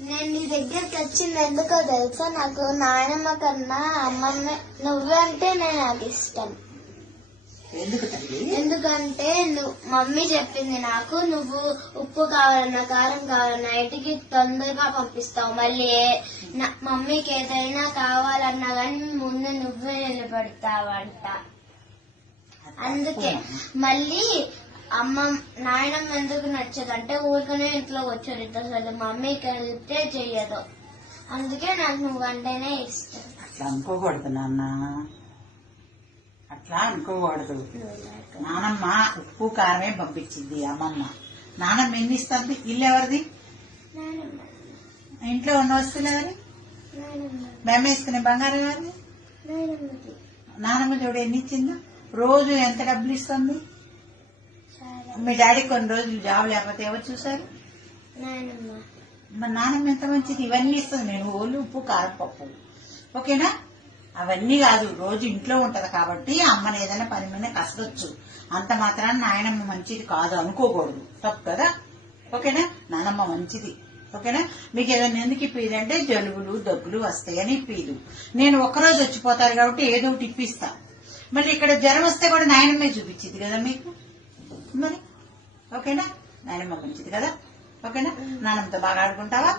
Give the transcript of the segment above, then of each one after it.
నేను నీ దగ్గరికి వచ్చింది ఎందుకో తెలుసా? నాకు నాయనమ్మ కన్నా అమ్మమ్మ నువ్వే అంటే నేను నాకు ఇష్టం. ఎందుకు తల్లి? ఎందుకంటే నువ్వు మమ్మీ చెప్పింది నాకు నువ్వు ఉప్పు కావాలన్నా కారం కావాలన్నా ఇంటికి తొందరగా పంపిస్తావు. మళ్ళీ ఏ- నా- మమ్మీకి ఏదైనా కావాలన్నా కానీ ముందు నువ్వే నిలబడతావంట. అందుకే మళ్ళీ అమ్మ నాయనమ్మ ఎందుకు నచ్చదంటే ఊరికనే ఇంట్లో వచ్చారు అసలు మమ్మీకి వెళ్తే చెయ్యదు. అందుకే నాకు నువ్వంటేనే ఇష్టం. అట్లా అనుకోకూడదు నాన్న. అట్లా అనుకోకూడదు. నానమ్మ ఉప్పు కారమే పంపించింది అమ్మమ్మ. నానమ్మ ఎన్ని ఇస్తుంది ఇల్లు ఎవరిది? ఇంట్లో ఉన్న వస్తువులు ఎవరి నాయనమ్మ మేము వేసుకునే బంగారం నాయనమ్మకి నానమ్మ చూడు ఎన్ని ఇచ్చిందో? రోజు ఎంత డబ్బులు ఇస్తుంది? మీ డాడీ కొన్ని రోజులు జాబ్ లేకపోతే ఎవరు చూసారు మా నాన్నమ్మ ఎంత మంచిది? ఇవన్నీ ఇస్తుంది. నేను ఓళ్ళు ఉప్పు కారం పప్పు. ఓకేనా? అవన్నీ కాదు. రోజు ఇంట్లో ఉంటది కాబట్టి అమ్మని ఏదైనా పని మీద కసరొచ్చు అంత మాత్రాన నాయనమ్మ మంచిది కాదు అనుకోకూడదు. తప్పు కదా? ఓకేనా? నానమ్మ మంచిది. ఓకేనా? మీకు ఏదైనా ఎందుకు ఇప్పిది అంటే జలుబులు దగ్గులు వస్తాయని ఇప్పిదు నేను ఒక్కరోజు వచ్చిపోతారు కాబట్టి ఏదో ఒకటి ఇప్పిస్తా. మళ్ళీ ఇక్కడ జ్వరం వస్తే కూడా నాయనమ్మే చూపించింది కదా మీకు? మరి ఓకేనా? నాయనమ్మ మంచిది కదా? ఓకేనా? నాన్నమ్మతో బాగా ఆడుకుంటావా.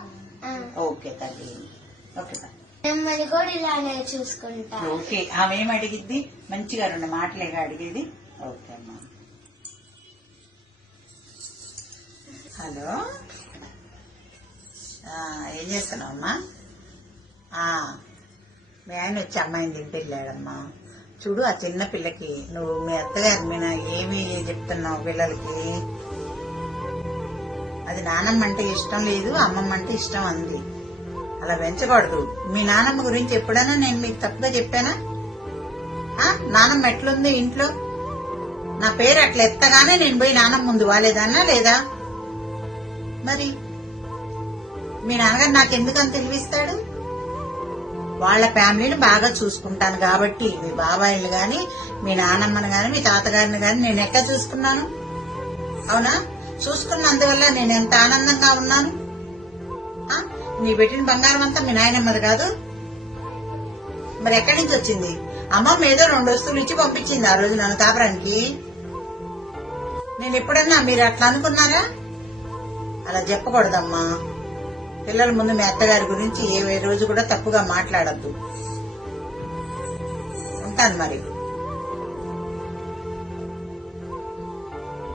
ఓకే తల్లి. ఓకే. మిమ్మల్ని కూడా ఇలానే చూసుకుంటా. ఓకే. ఆమె ఏం అడిగిద్ది మంచిగా రెండు మాటలేగా అడిగేది. ఓకే అమ్మా. హలో? ఏం చేస్తున్నావు అమ్మా? ఆ, మీ ఆయన వచ్చి అమ్మాయిని తింటే వెళ్ళాడమ్మా చూడు ఆ చిన్న పిల్లకి. నువ్వు మీ అత్తగారి మీద ఏమి చెప్తున్నావు పిల్లలకి? అది నానమ్మ అంటే ఇష్టం లేదు అమ్మమ్మ అంటే ఇష్టం అంది. అలా పెంచకూడదు. మీ నానమ్మ గురించి ఎప్పుడైనా నేను మీకు తప్పుగా చెప్పానా? ఆ? నానమ్మ ఎట్లుంది ఇంట్లో? నా పేరు అట్లా ఎత్తగానే నేను పోయి నానమ్మ ముందు వాలేదన్నా లేదా? మరి మీ నాన్నగారు నాకు తెలివిస్తాడు? వాళ్ళ ఫ్యామిలీని బాగా చూసుకుంటాను కాబట్టి మీ బాబాయిలు గాని మీ నానమ్మని గాని మీ తాతగారిని గాని నేను ఎట్లా చూసుకున్నాను? అవునా? చూసుకున్నందువల్ల నేను ఎంత ఆనందంగా ఉన్నాను? నీ పెట్టిన బంగారం అంతా మీ నాయనమ్మది కాదు? మరి ఎక్కడి నుంచి వచ్చింది? అమ్మమ్మ ఏదో రెండు వస్తువులు ఇచ్చి పంపించింది ఆ రోజు నన్ను కాపురానికి. నేను ఎప్పుడన్నా మీరు అట్లా అనుకున్నారా? అలా చెప్పకూడదమ్మా. పిల్లల ముందు మీ అత్తగారి గురించి ఏ రోజు కూడా తప్పుగా మాట్లాడద్దు. ఉంటాను మరి.